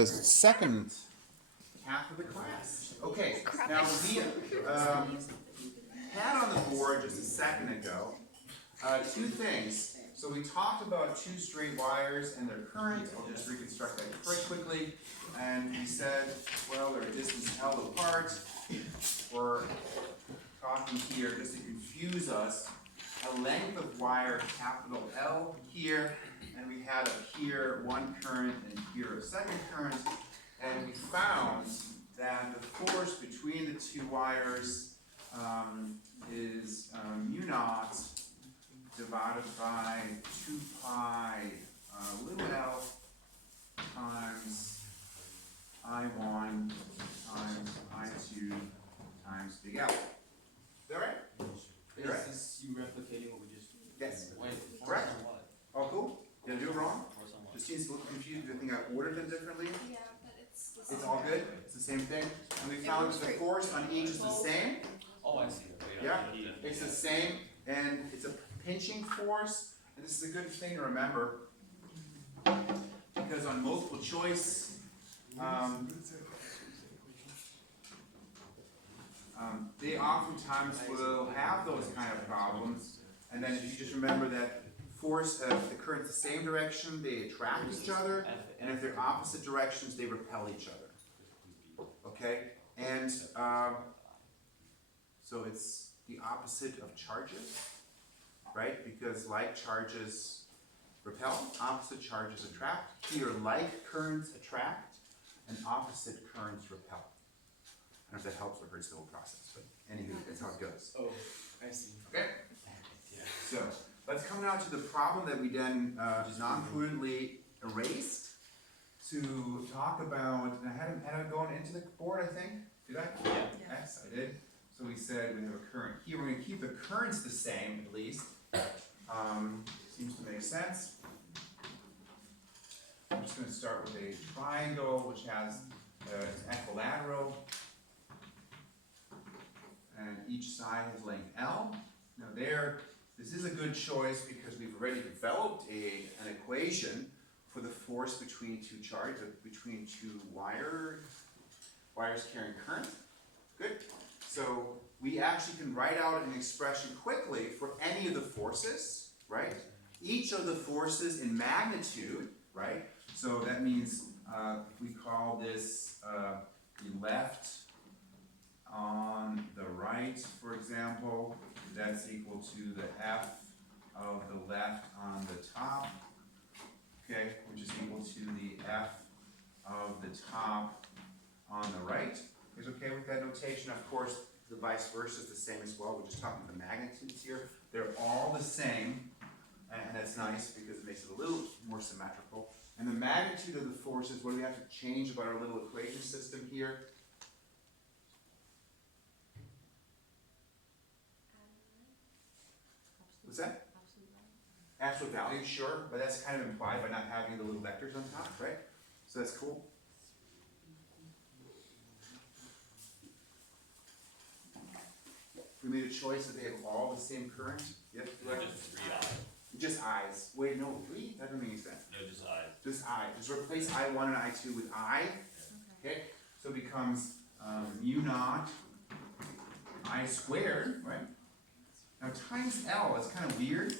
the second half of the class. Okay, now we had on the board just a second ago two things. So we talked about two straight wires and their current. I'll just reconstruct that very quickly. And we said, well, they're a distance L apart. We're talking here, just to confuse us, a length of wire capital L here, and we had up here one current and here a second current, and we found that the force between the two wires is mu naught divided by 2 pi little l times I1 times I2 times big L. Is that right? Is this you replicating what we just did? Yes. Wait, Correct. force on what? All cool? Did I do it wrong? Force on what? Just seems a little confused because I think I ordered them differently. Yeah, but it's the It's same. all good? It's the same thing? And we found that the force on each is the same? Oh, I see. Yeah, it's the same, and it's a pinching force, and this is a good thing to remember, because on multiple choice, they oftentimes will have those kind of problems, and then if you just remember that force, if the current's the same direction, they attract each other, and if they're opposite directions, they repel each other. Okay? And so it's the opposite of charges, right? Because like charges repel, opposite charges attract. Here, like currents attract, and opposite currents repel. I don't know if that helps or hurts the whole process, but anywho, that's how it goes. Oh, I see. Okay? Yeah. So, let's come now to the problem that we then non-prudently erased to talk about, and I had it going into the board, I think. Did I? Yeah. Yes, I did. So we said we have a current here. We're going to keep the currents the same, at least. Seems to make sense. I'm just going to start with a triangle which has an equilateral. And each side has length L. Now this is a good choice because we've already developed an equation for the force between two charges, between two wires carrying current. Good. So we actually can write out an expression quickly for any of the forces, right? Each of the forces in magnitude, right? So that means if we call this the left on the right, for example, that's equal to the F of the left on the top, okay, which is equal to the F of the top on the right. Is okay with that notation? Of course, the vice versa is the same as well. We're just talking the magnitudes here. They're all the same, and that's nice because it makes it a little more symmetrical. And the magnitude of the forces, what do we have to change about our little equation system here? What's that? Absolute value, sure, but that's kind of implied by not having the little vectors on top, right? So that's cool. We made a choice that they have all the same current. Yep. Just 3 I. Just I's. Wait, no, 3? That doesn't make any sense. No, just I. Just I. Just replace I1 and I2 with I. Okay? So it becomes mu naught I squared, right? Now times L, that's kind of weird.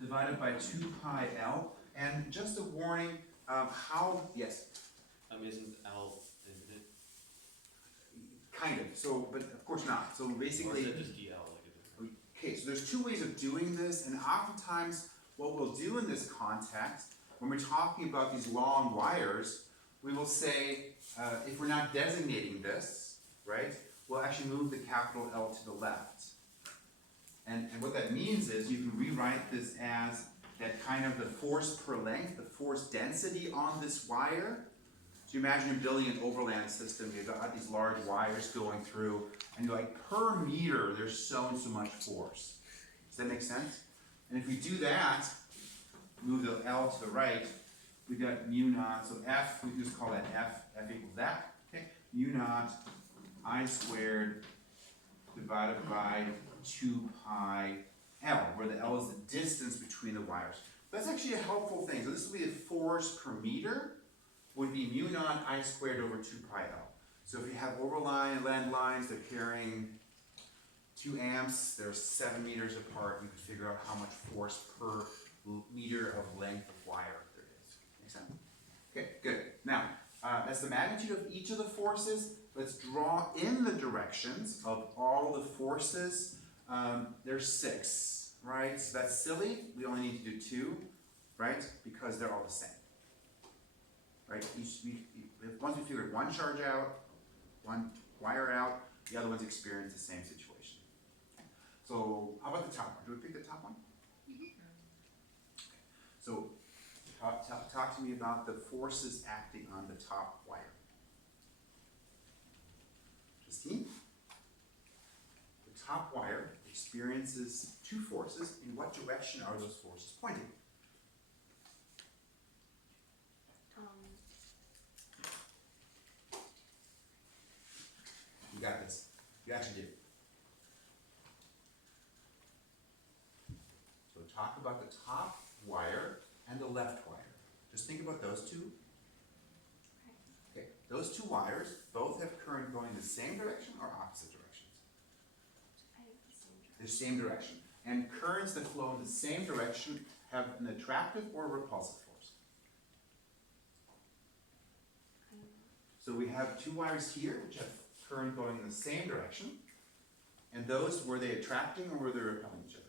Divided by 2 pi L. And just a warning, yes? Isn't L, isn't it? Kind of. So, but of course not. So Or basically. is it just DL, like a different? Okay, so there's two ways of doing this, and oftentimes what we'll do in this context, when we're talking about these long wires, we will say, if we're not designating this, right, we'll actually move the capital L to the left. And what that means is you can rewrite this as that kind of the force per length, the force density on this wire. So you imagine you're building an overland system, you've got these large wires going through, and you're like, per meter, there's so and so much force. Does that make sense? And if we do that, move the L to the right, we've got mu naught, so F, we can just call that F equals that. Okay, mu naught I squared divided by 2 pi L, where the L is the distance between the wires. That's actually a helpful thing. So this will be the force per meter. would be mu naught I squared over 2 pi L. So if you have overlying land lines, they're carrying 2 amps, they're 7 meters apart, you can figure out how much force per meter of length of wire there is. Make sense? Okay, good. Now, that's the magnitude of each of the forces. Let's draw in the directions of all the forces. There's 6, right? So that's silly. We only need to do 2, right? Because they're all the same. Right? Once we figured one charge out, one wire out, the other ones experience the same situation. So how about the top one? Do we pick the top one? So talk to me about the forces acting on the top wire. Justine? The top wire experiences 2 forces. In what direction are those forces pointing? You got this. You actually did. So talk about the top wire and the left wire. Just think about those two. Okay, those 2 wires both have current going in the same direction or opposite directions? The same direction. And currents that flow in the same direction have an attractive or repulsive force. So we have 2 wires here which have current going in the same direction. And those, were they attracting or were they repelling each other?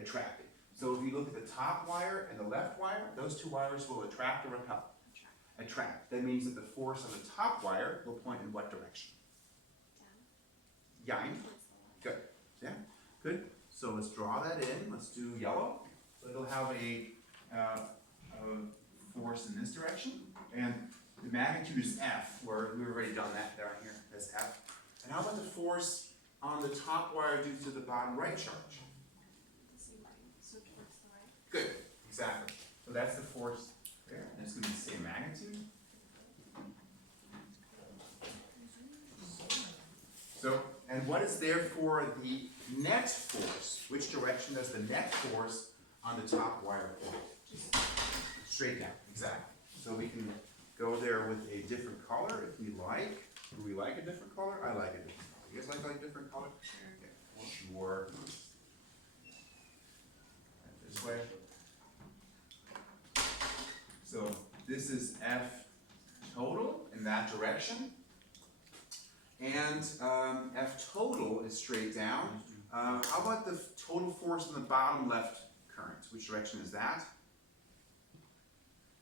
Attracting. So if you look at the top wire and the left wire, those 2 wires will attract or repel? Attract. That means that the force on the top wire will point in what direction? Down. Good. Yeah, good. So let's draw that in. Let's do yellow. So it'll have a force in this direction. And the magnitude is F, where we've already done that down here. That's F. And how about the force on the top wire due to the bottom right charge? Good, exactly. So that's the force there, and it's going to be the same magnitude. So, and what is there for the net force? Which direction does the net force on the top wire point? Straight down, exactly. So we can go there with a different color if we like. Do we like a different color? I like a different color. You guys like a different color? Okay. Sure. This way. So this is F total in that direction. And F total is straight down. How about the total force in the bottom left current? Which direction is that?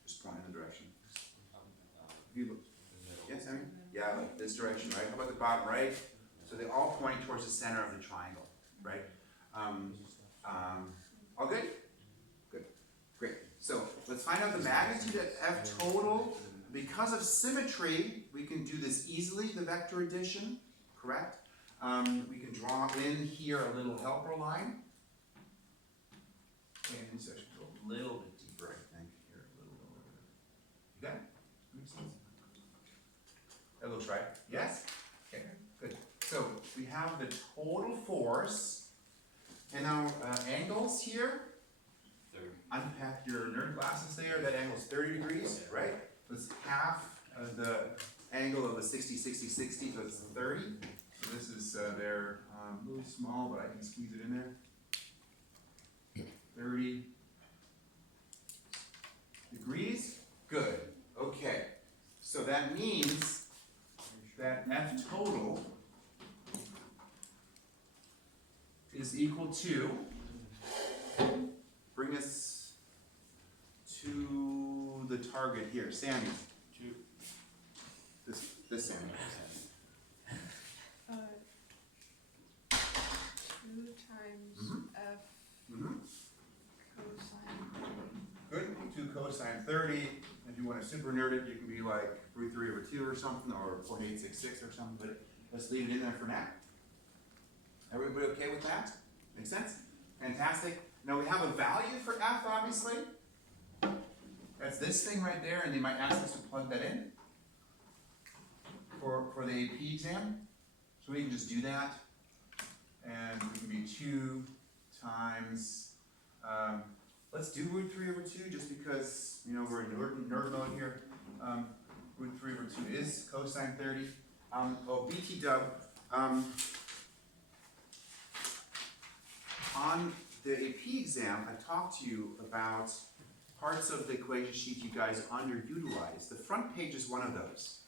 Just point in the direction. If you look. Yes, I mean? Yeah, like this direction, right? How about the bottom right? So they all point towards the center of the triangle, right? All good? Good. Great. So let's find out the magnitude at F total. Because of symmetry, we can do this easily, the vector addition, correct? We can draw in here a little helper line. And this actually go a little bit deeper, I think. Here, a little bit. You got it? Makes sense? That looks right. Yes? Okay, good. So we have the total force. And now angles here. Unpack your nerd glasses there. That angle is 30 degrees, right? It's half of the angle of a 60, 60, 60, so it's 30. So this is, they're really small, but I can squeeze it in there. 30 degrees. Good. Okay. So that means that F total is equal to, bring us to the target here, Sammy. This Sammy. 2 times F cosine. Good. 2 cosine 30. If you want to super nerd it, you can be like root 3 over 2 or something, or 0.866 or something. But let's leave it in there for now. Everybody okay with that? Make sense? Fantastic. Now we have a value for F, obviously. That's this thing right there, and they might ask us to plug that in for the AP exam. So we can just do that. And it can be 2 times, let's do root 3 over 2 just because, you know, we're in nerd mode here. Root 3 over 2 is cosine 30. BT dub, on the AP exam, I talked to you about parts of the equation sheet you guys underutilized. The front page is one of those.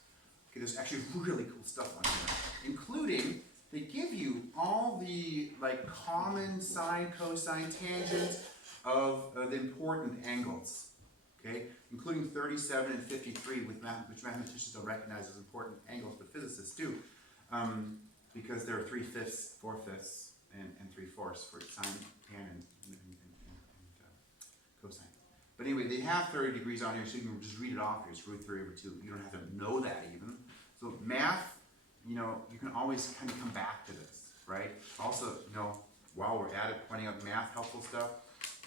Okay, there's actually really cool stuff on here, including they give you all the like common sine, cosine, tangent of the important angles. Okay, including 37 and 53, which mathematicians don't recognize as important angles, but physicists do, because there are 3/5, 4/5, and 3/4 for sine, tan, and cosine. But anyway, they have 30 degrees on here, so you can just read it off here. It's root 3 over 2. You don't have to know that even. So math, you know, you can always kind of come back to this, right? Also, you know, while we're at it, pointing out math, helpful stuff.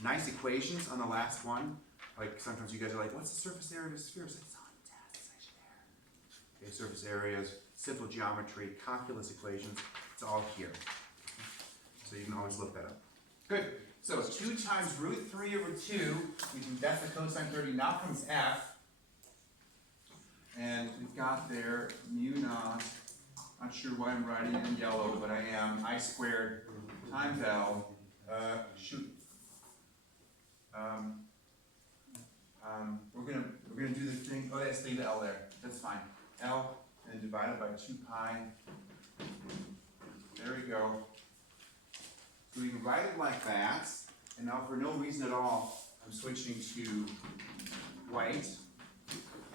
Nice equations on the last one. Like sometimes you guys are like, what's the surface area of a sphere? It's like, it's on the test, it's actually there. Okay, surface areas, simple geometry, calculus equations, it's all here. So you can always look that up. Good. So 2 times root 3 over 2, that's the cosine 30. Now comes f. And we've got there mu naught, not sure why I'm writing it in yellow, but I am, I squared times L, we're gonna do the thing, oh let's leave the L there, that's fine. L, and divided by 2 pi, there we go. So we can write it like that, and now for no reason at all, I'm switching to white,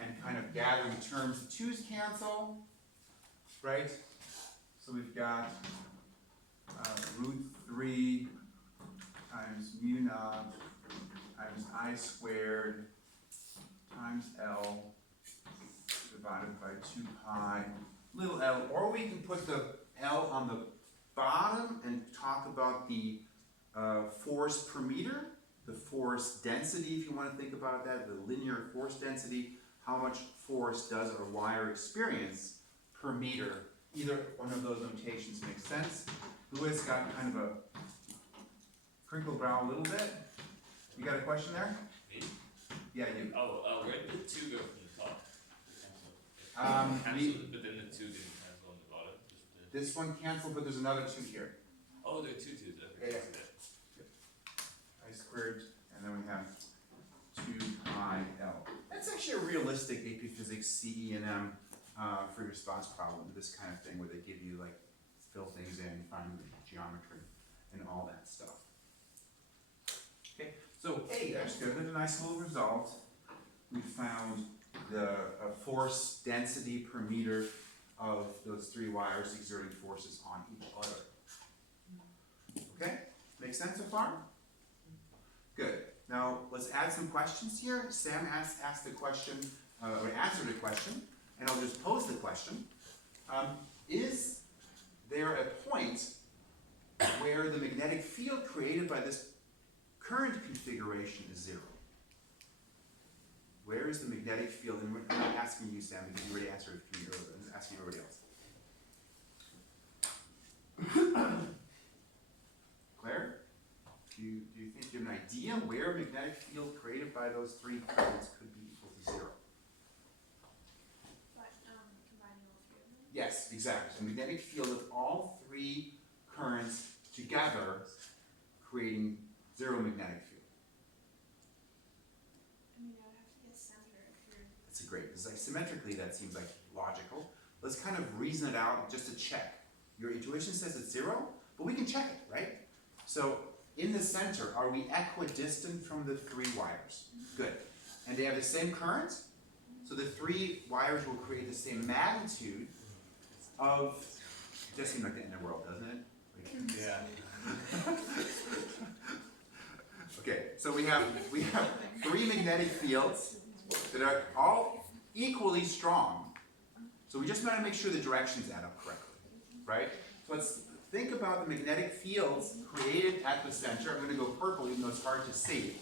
and kind of gathering terms. 2's cancel, right? So we've got root 3 times mu naught times I squared times L divided by 2 pi, little l, or we can put the L on the bottom and talk about the force per meter, the force density if you want to think about that, the linear force density, how much force does a wire experience per meter. Either one of those notations makes sense. Louis got kind of a crinkled brow a little bit. You got a question there? Me? Yeah, you. Oh, where did the 2 go from the top? We- But then the 2 didn't cancel on the bottom. Just This one canceled, but there's another 2 here. oh, there are 2 2s. Yeah, I squared, and then we have 2 pi L. That's actually a realistic AP Physics CE and M free response problem, this kind of thing, where they give you like fill things in, find the geometry, and all that stuff. Okay, so A, that's good. We have a nice little result. We found the force density per meter of those 3 wires exerting forces on each other. Okay, make sense so far? Good. Now let's add some questions here. Sam asked the question, or answered a question, and I'll just pose the question. Is there a point where the magnetic field created by this current configuration is 0? Where is the magnetic field? And I'm not asking you, Sam, because you already answered it to me earlier. I'm just asking everybody else. Claire? Do you think you have an idea where a magnetic field created by those 3 currents could be equal to 0? But combining all 3 of them? Yes, exactly. The magnetic field of all 3 currents together creating 0 magnetic field. I mean, I would have to get center if you're. That's a great. It's like symmetrically that seems like logical. Let's kind of reason it out just to check. Your intuition says it's 0, but we can check it, right? So in the center, are we equidistant from the 3 wires? Good. And they have the same current, so the 3 wires will create the same magnitude of. It does seem like the end of the world, doesn't it? Like, Yeah. okay, so we have 3 magnetic fields that are all equally strong. So we just want to make sure the directions add up correctly, right? So let's think about the magnetic fields created at the center. I'm going to go purple even though it's hard to see.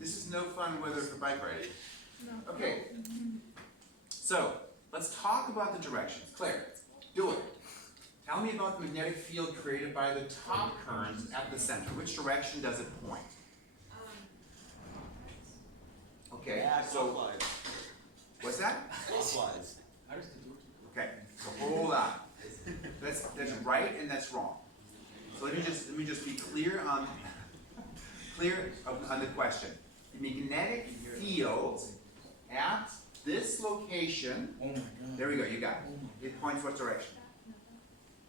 This is no fun weather for bike riding. No. Okay, so let's talk about the directions. Claire, do it. Tell me about the magnetic field created by the top current at the center. Which direction does it point? Okay, Yeah, so, clockwise. what's that? Clockwise. Okay, so hold on. That's right and that's wrong. So let me just be clear on the question. The magnetic field at this location, Oh my god. there we go, you got it. It points what direction?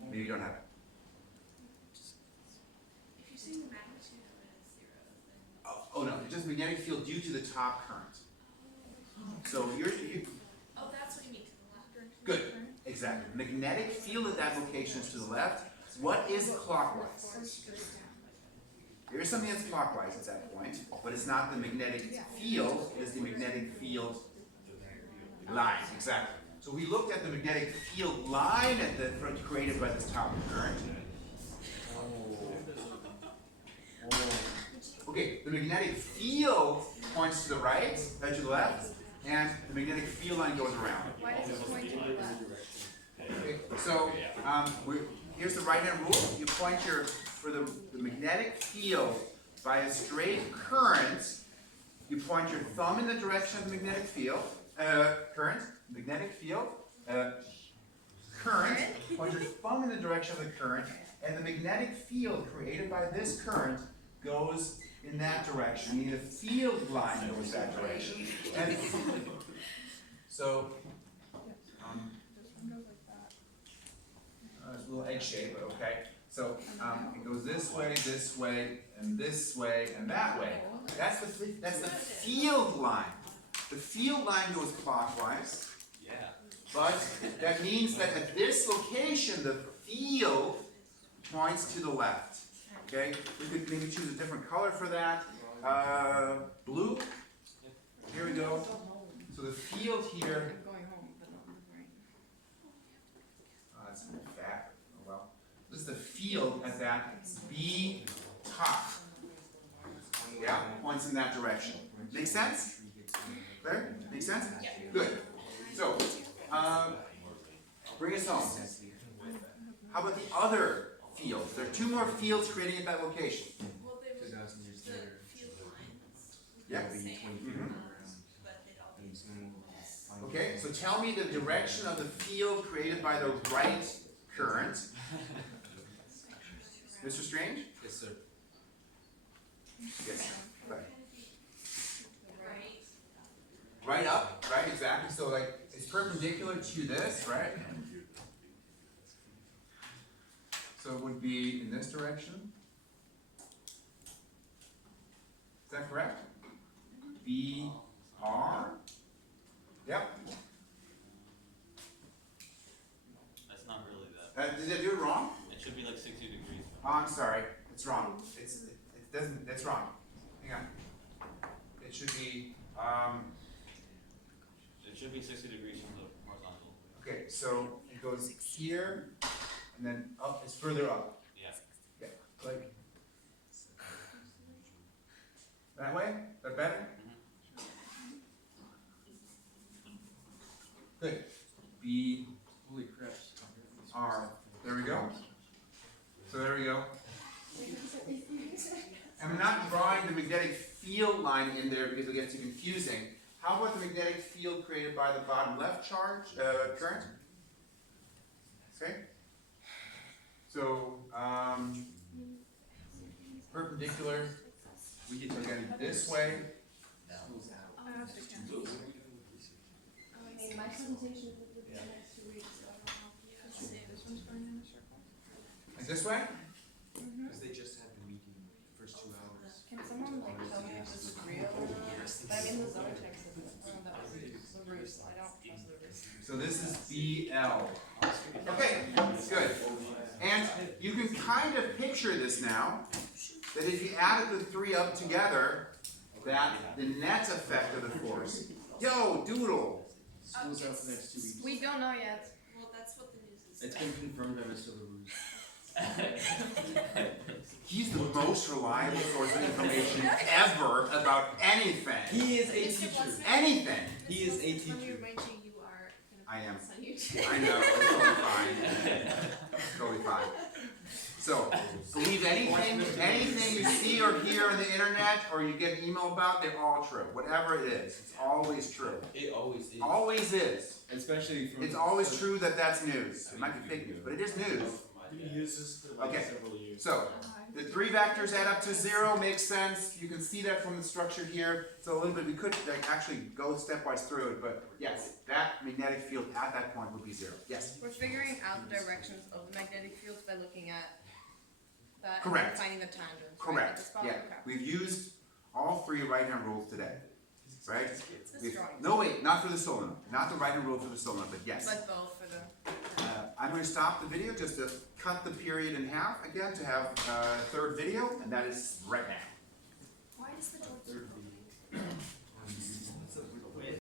Maybe you don't have it. If you're seeing the magnitude of it as zero, then. Oh no, it's just magnetic field due to the top current. So you Oh, that's what you mean, to the left or to the good, right? exactly. Magnetic field at that location is to the left. What is clockwise? Or straight down. There is something that's clockwise at that point, but it's not the magnetic field, it's the magnetic field line, exactly. So we looked at the magnetic field line at the front created by this top current. Okay, the magnetic field points to the right, to the left, and the magnetic field line goes around. Why does it point to the left? Okay, so here's the right-hand rule. You point for the magnetic field by a straight current, you point your thumb in the direction of the magnetic field, current, point your thumb in the direction of the current, and the magnetic field created by this current goes in that direction, meaning the field line goes that direction. And so, it's a little egg shape, but okay. So it goes this way, and this way, and that way. That's the field line. The field line goes clockwise, Yeah. but that means that at this location, the field points to the left. Okay, we could maybe choose a different color for that. Blue. Here we go. So the field here. That's fat. Oh well. This is the field at that B top. Yeah, points in that direction. Make sense? Clear? Make sense? Good. So, bring us home. How about the other fields? There are two more fields creating at that location. Well, they were, 2,000 years the later. field lines Yeah. were the same, Mhm. but they'd all be And less. Okay, so tell me the direction of the field created by the right current. Mr. Strange? Yes, sir. Yes. Right. Right. Right up, right, exactly. So like it's perpendicular to this, right? So it would be in this direction. Is that correct? B R. Yep. That's not really that. Did I do it wrong? It should be like 60 degrees. Oh, I'm sorry. It's wrong. It doesn't. That's wrong. Hang on. It should be. It should be 60 degrees from the horizontal. Okay, so it goes here, and then up. It's further up. Yeah. Yeah, like that way. Is that better? Good. B Holy crap. R. There we go. So there we go. I'm not drawing the magnetic field line in there because it gets too confusing. How about the magnetic field created by the bottom left charge current? Okay. So perpendicular. We get again this way. I mean, my presentation is within the next 2 weeks, so I don't know. This one's going in a circle. Like this way. Because they just had the meeting the first 2 hours. Can someone like tell me if this is real or not? But I mean, the zone text is the roof, so I don't trust the roof. So this is BL. Okay, good. And you can kind of picture this now, that if you added the three up together, that the net effect of the force. Yo, Doodle! School's out for the next 2 weeks. We don't know yet. Well, that's what the news is. It's been confirmed by Mr. LaRouche. He's the most reliable source of information ever about anything. He is a Mr. teacher. Blessner, Anything. He is a Let me teacher. remind you, you are I am. gonna put this on YouTube. I know, it's totally fine. Totally So, believe anything you see or hear on the internet or you get an email about, they're all true. Whatever it is, it's always true. It always is. Always is. Especially from. It's always true that that's news. It might be fake news, but it is news. We use this for Okay. like several years. So, the three vectors add up to 0 makes sense. You can see that from the structure here. So a little bit, we could like, actually go stepwise through it, but yes, that magnetic field at that point would be 0. Yes. We're figuring out the directions of the magnetic fields by looking at that Correct. and then finding the tangents, right, at the Correct. spot? Yeah. Okay. We've used all three right-hand rules today. Right? It's this We've- drawing. no, wait, not for the solenoid. Not the right-hand rule for the solenoid, but yes. But both for the. I'm going to stop the video just to cut the period in half again to have a third video, and that is right now.